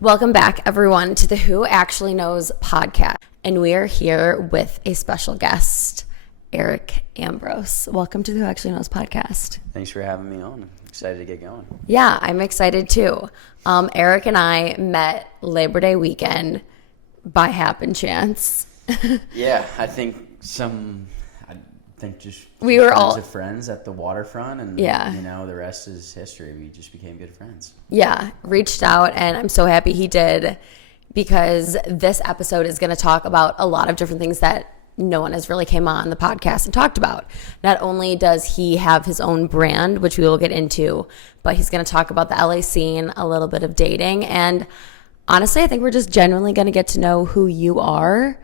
Welcome back, everyone, to the Who Actually Knows podcast. And we are here with a special guest, Eric Ambrose. Welcome to the Who Actually Knows podcast. Thanks for having me on. I'm excited to get going. Yeah, I'm excited too. Eric and I met Labor Day weekend by happen chance. Yeah, I think just we were friends all of friends at the waterfront, and yeah, the rest is history. We just became good friends. Yeah, reached out, and I'm so happy he did, because this episode is going to talk about a lot of different things that no one has really came on the podcast and talked about. Not only does he have his own brand, which we will get into, but he's going to talk about the LA scene, a little bit of dating, and honestly, I think we're just genuinely going to get to know who you are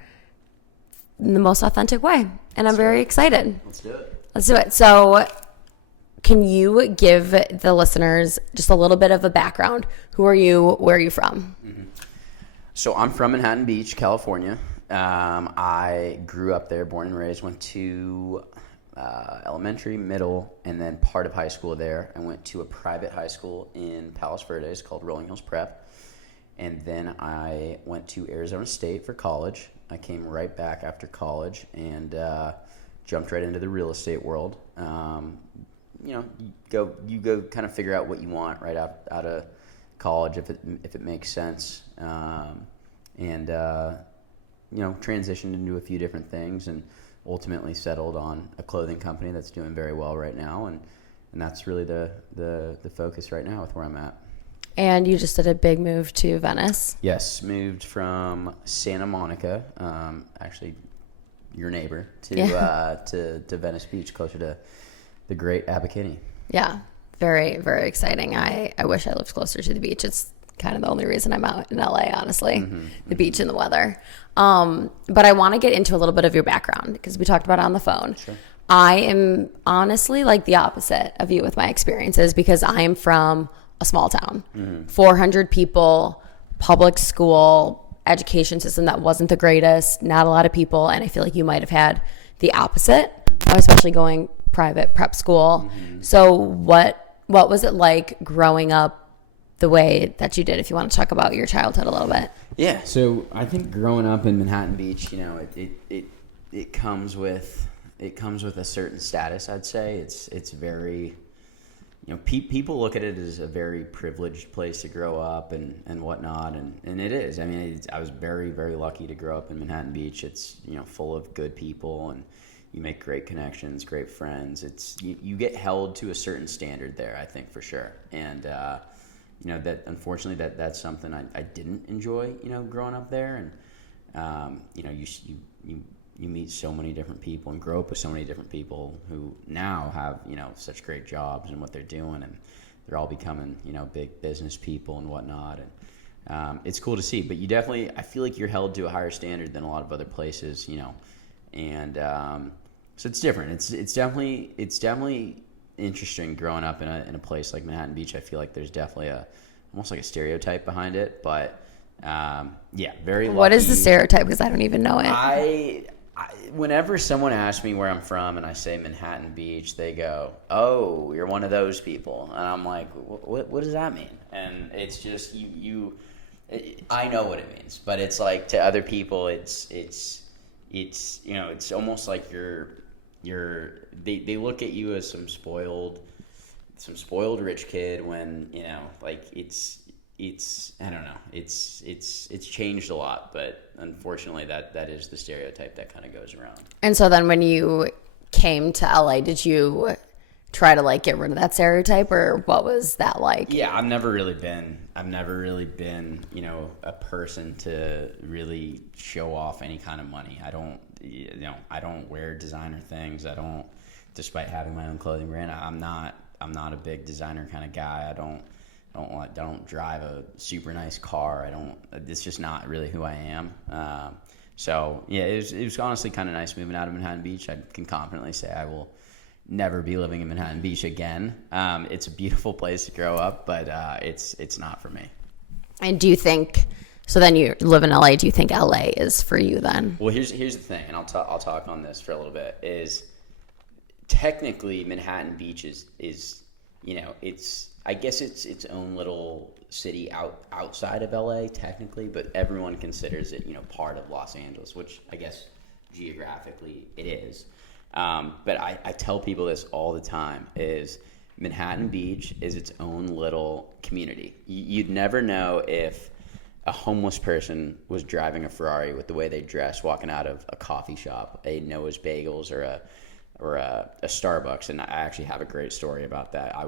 in the most authentic way. And I'm very excited. Let's do it. Let's do it. So can you give the listeners just a little bit of a background? Who are you? Where are you from? Mm-hmm. So I'm from Manhattan Beach, California. I grew up there, born and raised, went to elementary, middle, and then part of high school there. I went to a private high school in Palos Verdes called Rolling Hills Prep. And then I went to Arizona State for college. I came right back after college and jumped right into the real estate world. You go kind of figure out what you want right out of college if it makes sense. Transitioned into a few different things and ultimately settled on a clothing company that's doing very well right now, and that's really the focus right now with where I'm at. And you just did a big move to Venice. Yes, moved from Santa Monica, actually your neighbor, to Venice Beach, closer to the great Abercrombie. Yeah, very, very exciting. I wish I lived closer to the beach. It's kind of the only reason I'm out in LA, honestly, the beach and the weather. But I want to get into a little bit of your background because we talked about it on the phone. Sure. I am honestly like the opposite of you with my experiences because I am from a small town, 400 people, public school, education system that wasn't the greatest, not a lot of people. And I feel like you might have had the opposite, especially going private prep school. So what was it like growing up the way that you did, if you want to talk about your childhood a little bit? Yeah, so I think growing up in Manhattan Beach, it comes with a certain status, I'd say. It's very, people look at it as a very privileged place to grow up and whatnot, and it is. I mean, I was very, very lucky to grow up in Manhattan Beach. It's, full of good people, and you make great connections, great friends. It's you get held to a certain standard there, I think, for sure. And that unfortunately that's something I didn't enjoy, growing up there. And you meet so many different people and grow up with so many different people who now have, such great jobs and what they're doing, and they're all becoming, big business people and whatnot. And it's cool to see, but I feel like you're held to a higher standard than a lot of other places, and so it's different. It's definitely interesting growing up in a place like Manhattan Beach. I feel like there's definitely almost like a stereotype behind it, but very lucky. What is the stereotype? Because I don't even know it. Whenever someone asks me where I'm from and I say Manhattan Beach, they go, "Oh, you're one of those people," and I'm like, "What does that mean?" And it's just I know what it means, but it's like to other people, it's almost like they look at you as some spoiled rich kid when it's I don't know, it's changed a lot, but unfortunately that is the stereotype that kind of goes around. And so then when you came to LA, did you try to get rid of that stereotype, or what was that like? Yeah, I've never really been a person to really show off any kind of money. I don't wear designer things. I don't, despite having my own clothing brand, I'm not a big designer kind of guy. I don't drive a super nice car. It's just not really who I am. So yeah, it was honestly kind of nice moving out of Manhattan Beach. I can confidently say I will never be living in Manhattan Beach again. It's a beautiful place to grow up, but it's not for me. And do you think, so then you live in LA, do you think LA is for you then? Well, here's the thing, and I'll talk on this for a little bit, is technically Manhattan Beach is it's I guess it's its own little city outside of LA technically, but everyone considers it, part of Los Angeles, which I guess geographically it is. But I tell people this all the time: is Manhattan Beach is its own little community. You'd never know if a homeless person was driving a Ferrari with the way they dress, walking out of a coffee shop, a Noah's Bagels, or a Starbucks. And I actually have a great story about that. I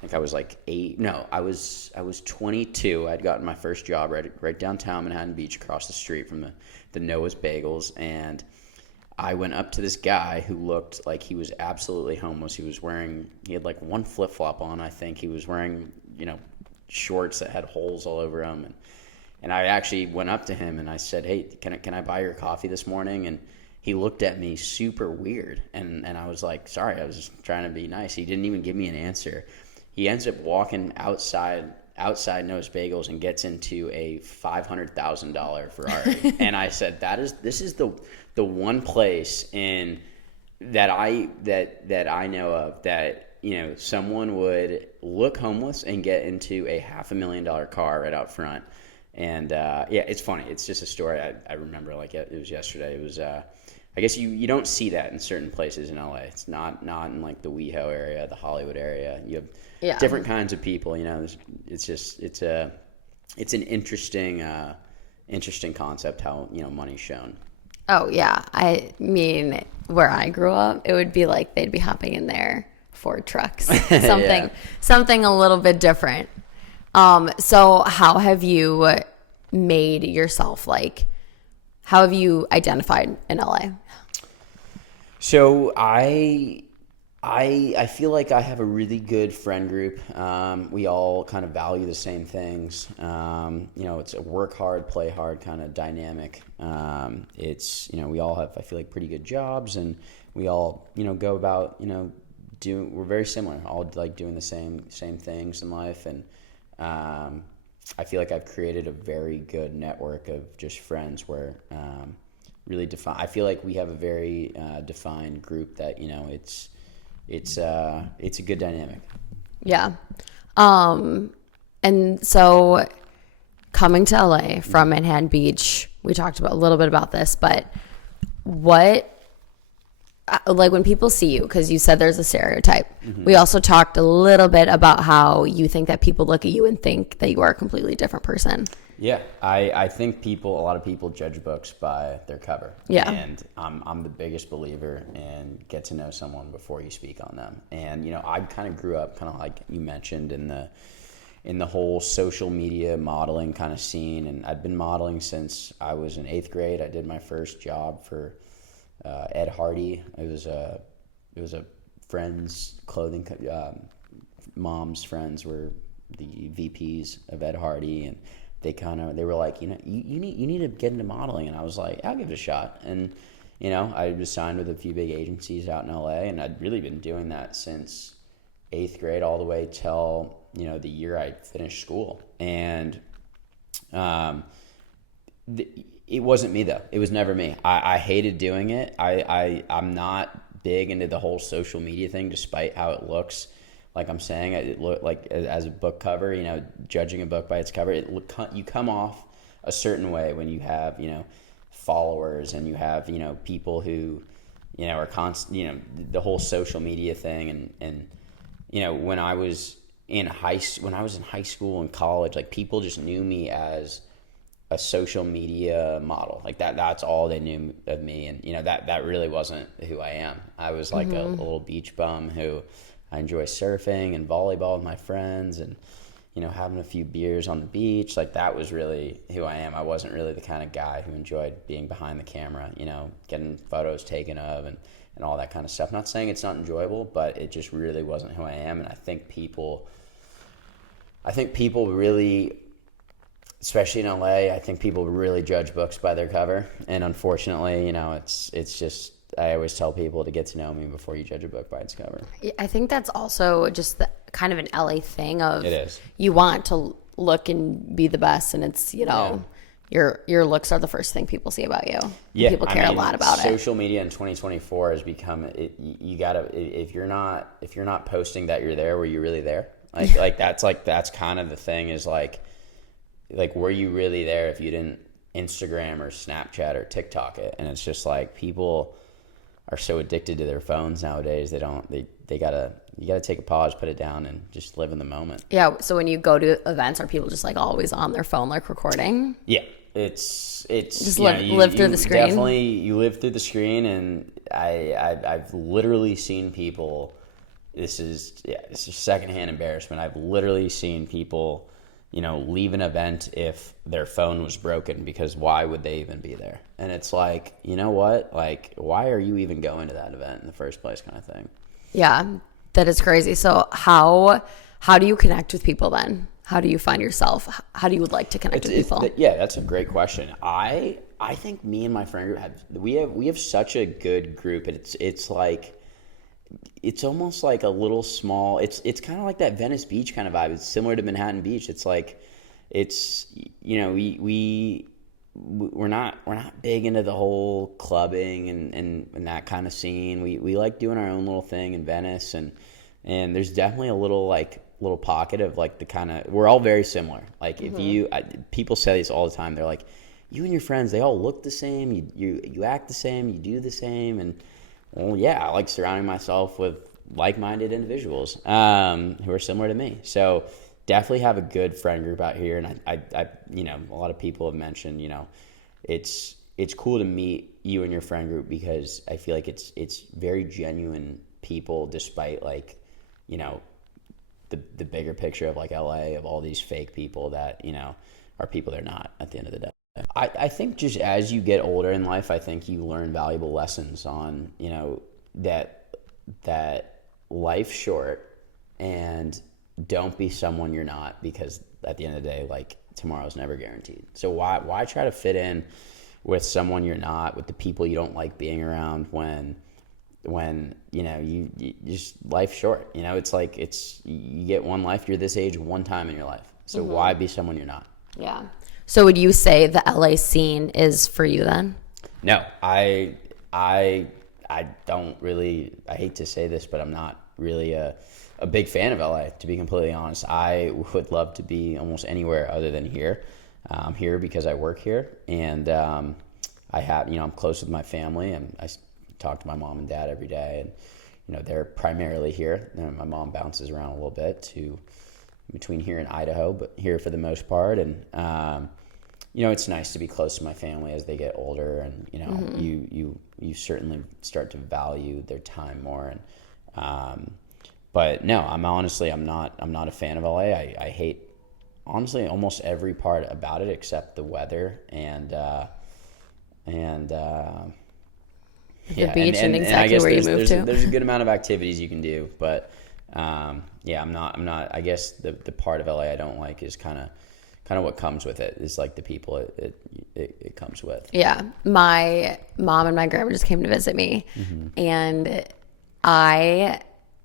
think I was like 8. No, I was 22. I'd gotten my first job right downtown Manhattan Beach, across the street from the Noah's Bagels, and I went up to this guy who looked like he was absolutely homeless. He had like one flip-flop on, I think. He was wearing, shorts that had holes all over them. And I actually went up to him and I said, "Hey, can I buy your coffee this morning?" And he looked at me super weird. And I was like, "Sorry, I was just trying to be nice." He didn't even give me an answer. He ends up walking outside Noah's Bagels and gets into a $500,000 Ferrari. And I said, this is the one place that I know of that, someone would look homeless and get into a $500,000 car right out front. And it's funny. It's just a story I remember like it was yesterday. It was I guess you don't see that in certain places in LA. It's not in like the WeHo area, the Hollywood area. You have different kinds of people. It's an interesting concept how money's shown. Oh yeah, I mean, where I grew up, it would be like they'd be hopping in their Ford trucks, something a little bit different. So how have you made yourself how have you identified in LA? So I feel like I have a really good friend group. We all kind of value the same things. It's a work hard, play hard kind of dynamic. We all have, I feel like, pretty good jobs, and we all, go about, we're very similar, all like doing the same things in life. And I feel like I've created a very good network of just friends where really I feel like we have a very defined group that, it's a good dynamic. Yeah. And so coming to LA from Manhattan Beach, we talked a little bit about this, but what, when people see you, because you said there's a stereotype, we also talked a little bit about how you think that people look at you and think that you are a completely different person. Yeah, I think a lot of people judge books by their cover. Yeah. And I'm the biggest believer in get to know someone before you speak on them. And, I kind of grew up kind of like you mentioned in the whole social media modeling kind of scene. And I'd been modeling since I was in 8th grade. I did my first job for Ed Hardy. It was a friend's clothing, mom's friends were the VPs of Ed Hardy, and they were like, you need to get into modeling. And I was like, I'll give it a shot. And, I was signed with a few big agencies out in LA, and I'd really been doing that since 8th grade all the way till, the year I finished school. And it wasn't me though. It was never me. I hated doing it. I'm not big into the whole social media thing, despite how it looks. Like I'm saying, it look like as a book cover, judging a book by its cover, you come off a certain way when you have, followers, and you have, people who, are constant, the whole social media thing. And when I was in high school and college, like people just knew me as a social media model. Like that's all they knew of me. And, that really wasn't who I am. I was like a little beach bum who I enjoy surfing and volleyball with my friends and, having a few beers on the beach. Like that was really who I am. I wasn't really the kind of guy who enjoyed being behind the camera, getting photos taken of and all that kind of stuff. Not saying it's not enjoyable, but it just really wasn't who I am. And I think people really, especially in LA, I think people really judge books by their cover. And unfortunately, it's just, I always tell people to get to know me before you judge a book by its cover. I think that's also just kind of an LA thing of it is. You want to look and be the best, and it's, your looks are the first thing people see about you. Yeah, people care a lot about it. Social media in 2024 has become you gotta, if you're not posting that you're there, were you really there? That's kind of the thing is like were you really there if you didn't Instagram or Snapchat or TikTok it? And it's just like people are so addicted to their phones nowadays. You gotta take a pause, put it down, and just live in the moment. Yeah. So when you go to events, are people just like always on their phone, like recording? Yeah. It's just live through the screen. Definitely, you live through the screen, and I've literally seen people. This is secondhand embarrassment. I've literally seen people, leave an event if their phone was broken, because why would they even be there? And it's like, you know what? Like, why are you even going to that event in the first place, kind of thing? Yeah, that is crazy. So how do you connect with people then? How do you find yourself? How do you would like to connect with people? Yeah, that's a great question. I think me and my friend group we have such a good group. It's like, it's almost like a little small. It's kind of like that Venice Beach kind of vibe. It's similar to Manhattan Beach. It's like, we're not big into the whole clubbing and that kind of scene. We like doing our own little thing in Venice, and there's definitely a little pocket of like the kind of, we're all very similar. Like if people say this all the time, they're like, you and your friends, they all look the same. You act the same. You do the same. And well, yeah, I like surrounding myself with like-minded individuals who are similar to me. So definitely have a good friend group out here. And I a lot of people have mentioned, it's cool to meet you and your friend group, because I feel like it's very genuine people, despite like, the bigger picture of like LA, of all these fake people that, are people they're not at the end of the day. I think just as you get older in life, I think you learn valuable lessons on, that life's short, and don't be someone you're not, because at the end of the day, like, tomorrow's never guaranteed. So why try to fit in with someone you're not, with the people you don't like being around, when you just, life's short. It's like, you get one life, you're this age one time in your life. So why be someone you're not? Yeah. So would you say the LA scene is for you then? No, I don't really, I hate to say this, but I'm not really a big fan of LA, to be completely honest. I would love to be almost anywhere other than here. I'm here because I work here, and I have, I'm close with my family, and I talk to my mom and dad every day, and they're primarily here. My mom bounces around a little bit to between here and Idaho, but here for the most part. And it's nice to be close to my family as they get older, and you certainly start to value their time more. And but no, I'm not a fan of LA. I hate, honestly, almost every part about it except the weather and the beach and exactly where you moved to. There's a good amount of activities you can do, but I'm not. I guess the part of LA I don't like is kind of what comes with it. Is like the people it comes with. Yeah, my mom and my grandma just came to visit me, and I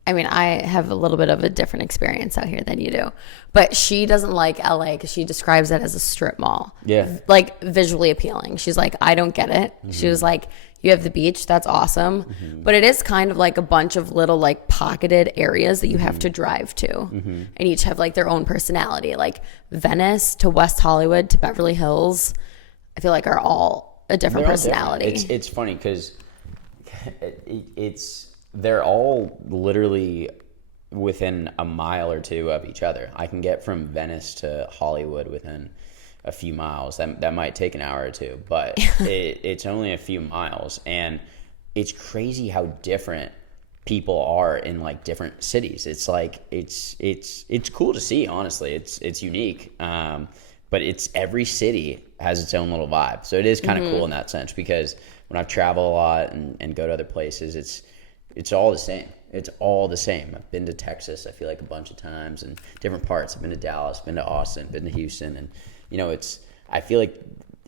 have a little bit of a different experience out here than you do, but she doesn't like LA because she describes it as a strip mall. Yeah. Like, visually appealing. She's like, I don't get it. She was like, you have the beach, that's awesome. But it is kind of like a bunch of little like pocketed areas that you have to drive to. And each have like their own personality. Like Venice to West Hollywood to Beverly Hills, I feel like are all a different personality. It's funny because they're all literally within a mile or two of each other. I can get from Venice to Hollywood within a few miles. That might take an hour or two, but it's only a few miles. And it's crazy how different people are in like different cities. It's like, it's cool to see, honestly. It's unique. But it's, every city has its own little vibe. So it is kind of cool in that sense, because when I travel a lot and go to other places, it's all the same. It's all the same. I've been to Texas, I feel like, a bunch of times, and different parts. I've been to Dallas, been to Austin, been to Houston, and I feel like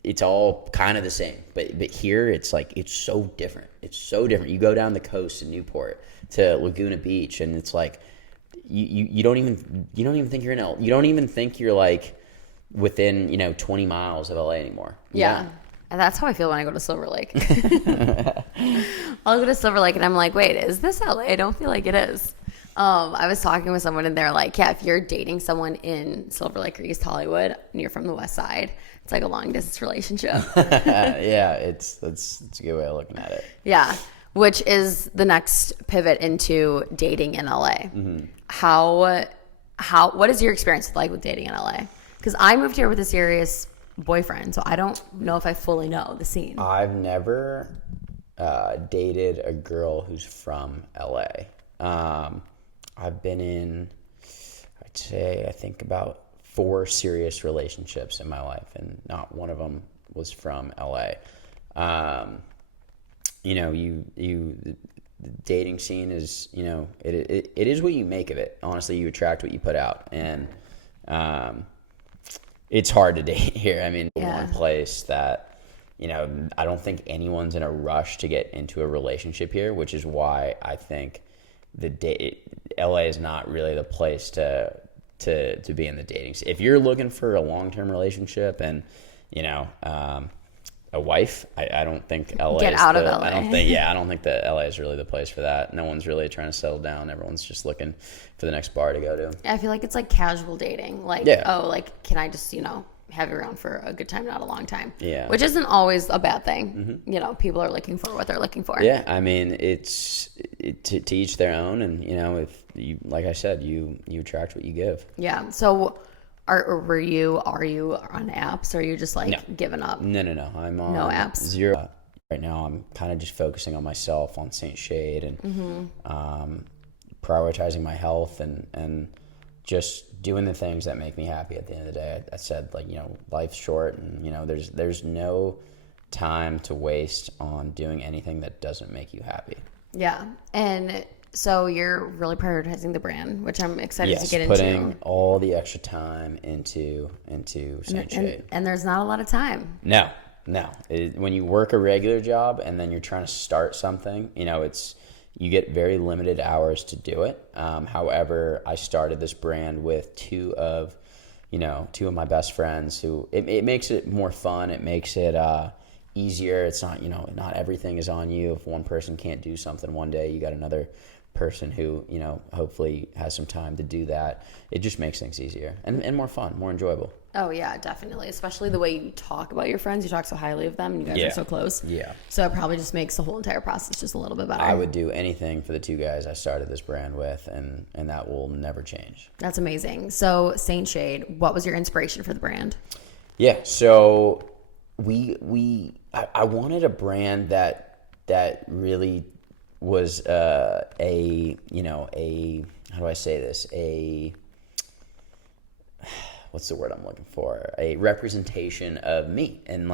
it's all kind of the same. But here, it's like, it's so different. It's so different. You go down the coast in Newport to Laguna Beach, and it's like you don't even think you're in LA. You don't even think you're like within 20 miles of LA anymore. Yeah. And that's how I feel when I go to Silver Lake. I'll go to Silver Lake and I'm like, wait, is this LA? I don't feel like it is. I was talking with someone and they're like, yeah, if you're dating someone in Silver Lake or East Hollywood and you're from the West Side, it's like a long distance relationship. Yeah, it's a good way of looking at it. Yeah, which is the next pivot into dating in LA. Mm-hmm. What is your experience like with dating in LA? Because I moved here with a serious boyfriend, so I don't know if I fully know the scene. I've never dated a girl who's from LA. I've been in, I'd say, I think about 4 serious relationships in my life, and not one of them was from LA. The dating scene is, it is what you make of it. Honestly, you attract what you put out, and it's hard to date here. I mean, one place that, I don't think anyone's in a rush to get into a relationship here, which is why I think LA is not really the place to be in the dating scene. If you're looking for a long-term relationship and, a wife, I don't think LA Get out of LA. I don't think that LA is really the place for that. No one's really trying to settle down. Everyone's just looking for the next bar to go to. I feel like it's like casual dating. Like, can I just, have you around for a good time, not a long time? Yeah. Which isn't always a bad thing. Mm-hmm. People are looking for what they're looking for. Yeah, I mean, it's to each their own, and if you, like I said, you attract what you give. Yeah. So, are you on apps, or are you just giving up? No. I'm on no apps. 0. Right now, I'm kind of just focusing on myself, on St. Shade, and prioritizing my health and just doing the things that make me happy at the end of the day. I said, life's short, and, there's no time to waste on doing anything that doesn't make you happy. Yeah. And so you're really prioritizing the brand, which I'm excited to get into. Putting all the extra time into St. Shade. And there's not a lot of time. No. When you work a regular job and then you're trying to start something, you get very limited hours to do it. However, I started this brand with two of my best friends who it makes it more fun. It makes it easier. It's not, not everything is on you. If one person can't do something one day, you got another person who, hopefully has some time to do that. It just makes things easier and more fun, more enjoyable. Oh, yeah, definitely. Especially the way you talk about your friends. You talk so highly of them, and you guys are so close. Yeah. So it probably just makes the whole entire process just a little bit better. I would do anything for the 2 guys I started this brand with, and that will never change. That's amazing. So St. Shade, what was your inspiration for the brand? Yeah, so I wanted a brand that really was how do I say this? What's the word I'm looking for? A representation of me, and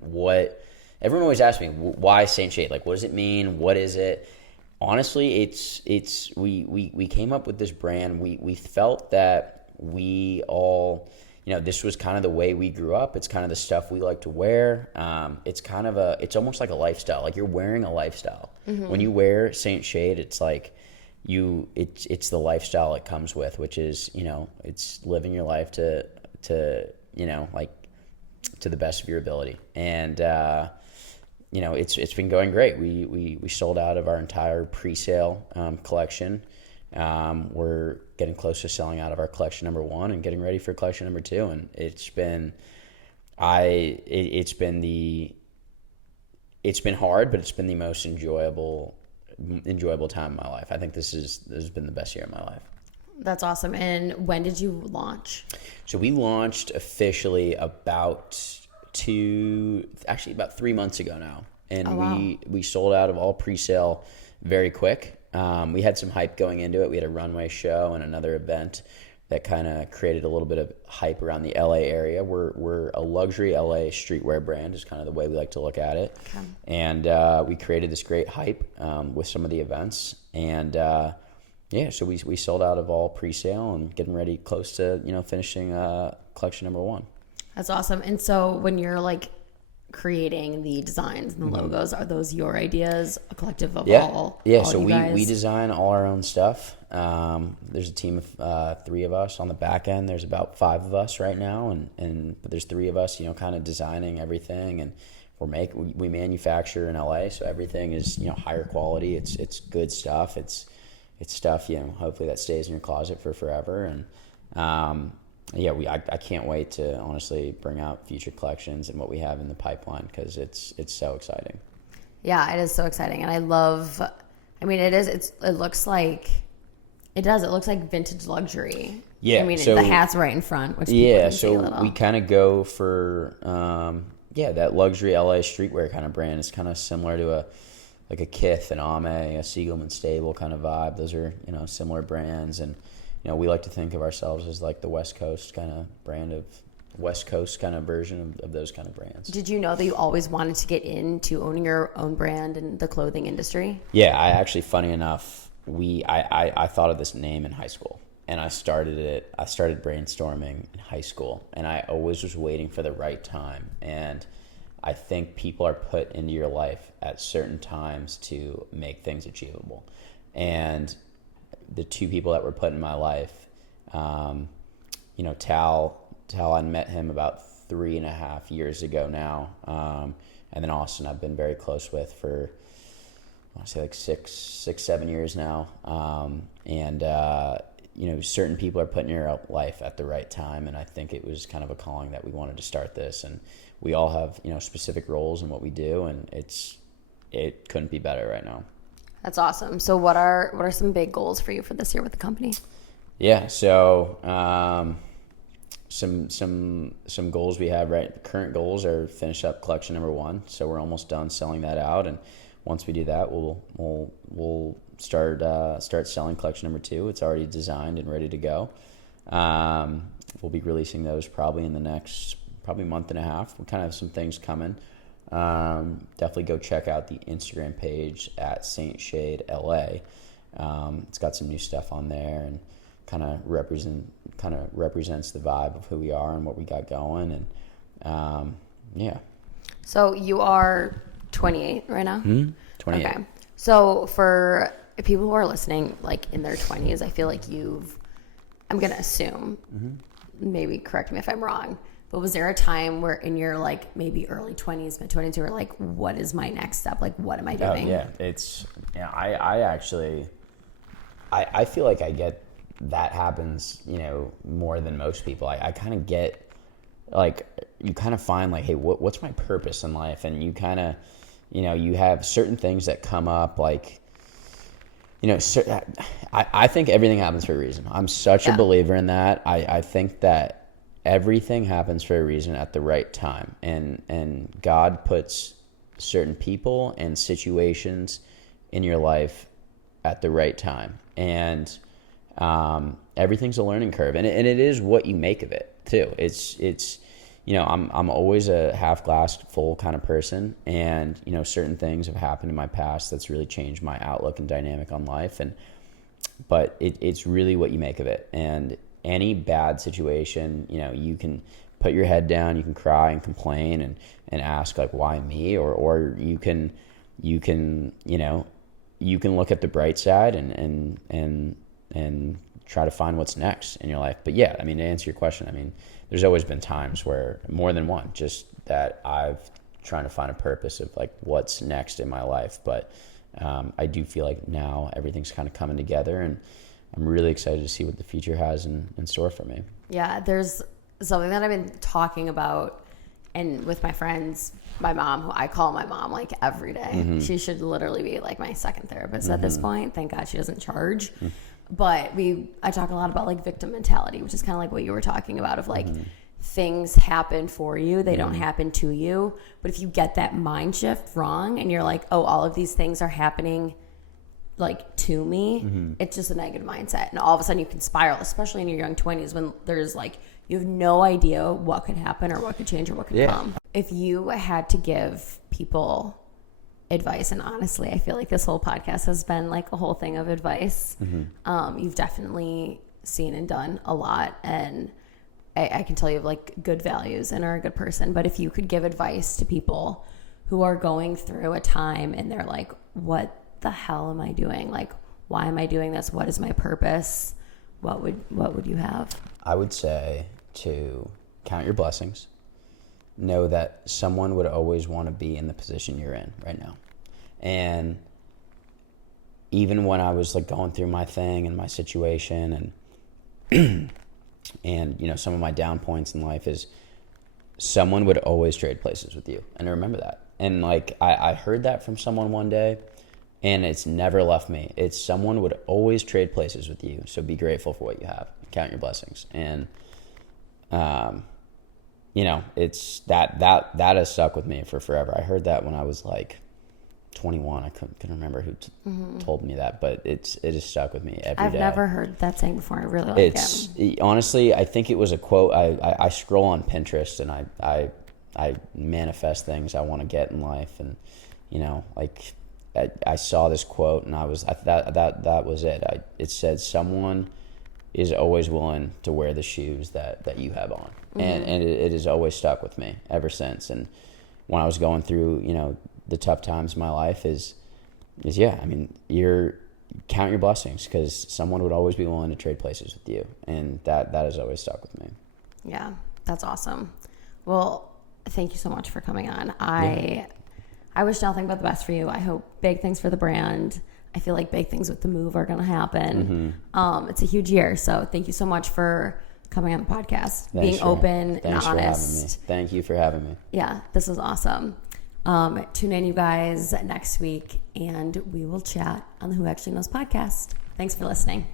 what everyone always asks me, why St. Shade? What does it mean? What is it? Honestly, we came up with this brand. We felt that we all, this was kind of the way we grew up. It's kind of the stuff we like to wear. It's almost like a lifestyle. Like you're wearing a lifestyle. Mm-hmm. When you wear St. Shade, it's like it's the lifestyle it comes with, which is, it's living your life to the best of your ability. And, it's been going great. We sold out of our entire pre-sale collection. We're getting close to selling out of our collection number 1 and getting ready for collection number 2. And it's been hard, but it's been the most enjoyable time of my life. I think this has been the best year of my life. That's awesome. And when did you launch? So we launched officially about 3 months ago now. And we sold out of all pre-sale very quick. We had some hype going into it. We had a runway show and another event that kind of created a little bit of hype around the LA area. We're a luxury LA streetwear brand is kind of the way we like to look at it. Okay. And we created this great hype with some of the events. And so we sold out of all pre-sale and getting ready close to, finishing collection number 1. That's awesome. And so when you're creating the designs and the logos, are those your ideas, a collective of all so we design all our own stuff. There's a team of 3 of us on the back end. There's about 5 of us right now, but there's 3 of us, kind of designing everything, and we manufacture in LA, so everything is higher quality. It's good stuff. It's it's stuff, hopefully that stays in your closet for forever. And I can't wait to honestly bring out future collections and what we have in the pipeline, because it's so exciting. Yeah, it is so exciting. And it looks like vintage luxury. Yeah. So, the hat's right in front, which so we kind of go for, that luxury LA streetwear kind of brand. It's kind of similar to a Kith, an Ame, a Siegelman Stable kind of vibe. Those are, similar brands. And, we like to think of ourselves as like the West Coast kind of brand of West Coast kind of version of those kind of brands. Did you know that you always wanted to get into owning your own brand in the clothing industry? Yeah, I actually, funny enough, I thought of this name in high school, and I started brainstorming in high school, and I always was waiting for the right time. And I think people are put into your life at certain times to make things achievable. And the two people that were put in my life, Tal, I met him about 3.5 years ago now. And then Austin, I've been very close with for, I want to say like 6-7 years now. Certain people are put in your life at the right time. And I think it was kind of a calling that we wanted to start this. And we all have, specific roles in what we do. And it couldn't be better right now. That's awesome. So what are some big goals for you for this year with the company? Yeah. So, some goals we have, right? The current goals are finish up collection number 1. So we're almost done selling that out. And once we do that, we'll start selling collection number 2. It's already designed and ready to go. We'll be releasing those probably in the next month and a half. We kind of have some things coming. Definitely go check out the Instagram page at Saint Shade LA. It's got some new stuff on there and kind of represents the vibe of who we are and what we got going. And So you are 28 right now? 28. Okay. So for people who are listening, like in their 20s, I feel like I'm going to assume, maybe correct me if I'm wrong, but was there a time where in your like maybe early 20s, mid 20s, you were like, what is my next step? Like, what am I doing? I feel like I get that happens, more than most people. I kind of get like, you kind of find like, hey, what's my purpose in life? And you kind of, you have certain things that come up like, I think everything happens for a reason. I'm such a believer in that. I think that everything happens for a reason at the right time. And God puts certain people and situations in your life at the right time. And everything's a learning curve. And it is what you make of it, too. It's I'm always a half glass full kind of person. And, certain things have happened in my past that's really changed my outlook and dynamic on life. But it's really what you make of it. And any bad situation, you can put your head down, you can cry and complain and ask like, why me? Or you can look at the bright side and try to find what's next in your life. But yeah, to answer your question, there's always been times where, more than one, just that I've trying to find a purpose of like what's next in my life. But I do feel like now everything's kind of coming together, and I'm really excited to see what the future has in store for me. Yeah, there's something that I've been talking about, and with my friends, my mom, who I call my mom like every day. She should literally be like my second therapist at this point. Thank God she doesn't charge. But I talk a lot about like victim mentality, which is kind of like what you were talking about of like things happen for you. They don't happen to you. But if you get that mind shift wrong and you're like, oh, all of these things are happening like to me, it's just a negative mindset. And all of a sudden you can spiral, especially in your young 20s when there's like, you have no idea what could happen or what could change or what could come. If you had to give people advice, and honestly, I feel like this whole podcast has been like a whole thing of advice. You've definitely seen and done a lot, and I can tell you have like good values and are a good person. But if you could give advice to people who are going through a time and they're like, what the hell am I doing? Like, why am I doing this? What is my purpose? What would you have? I would say to count your blessings. Know that someone would always want to be in the position you're in right now. And even when I was like going through my thing and my situation and and some of my down points in life is someone would always trade places with you. And I remember that. And like I heard that from someone one day, and it's never left me. It's someone would always trade places with you. So be grateful for what you have. Count your blessings. And it's that has stuck with me for forever. I heard that when I was like 21. I couldn't remember who told me that, but it has stuck with me every day. I've never heard that saying before. I really like it. Honestly, I think it was a quote. I scroll on Pinterest and I manifest things I want to get in life, and like I saw this quote and that was it. It said someone is always willing to wear the shoes that you have on, and it has always stuck with me ever since. And when I was going through the tough times in my life is count your blessings, because someone would always be willing to trade places with you, and that has always stuck with me. Yeah, that's awesome. Well, thank you so much for coming on. I wish nothing but the best for you. I hope big things for the brand. I feel like big things with the move are going to happen. It's a huge year, so thank you so much for coming on the podcast, being open and honest. For having me. Thank you for having me. Yeah, this was awesome. Tune in, you guys, next week, and we will chat on the Who Actually Knows podcast. Thanks for listening.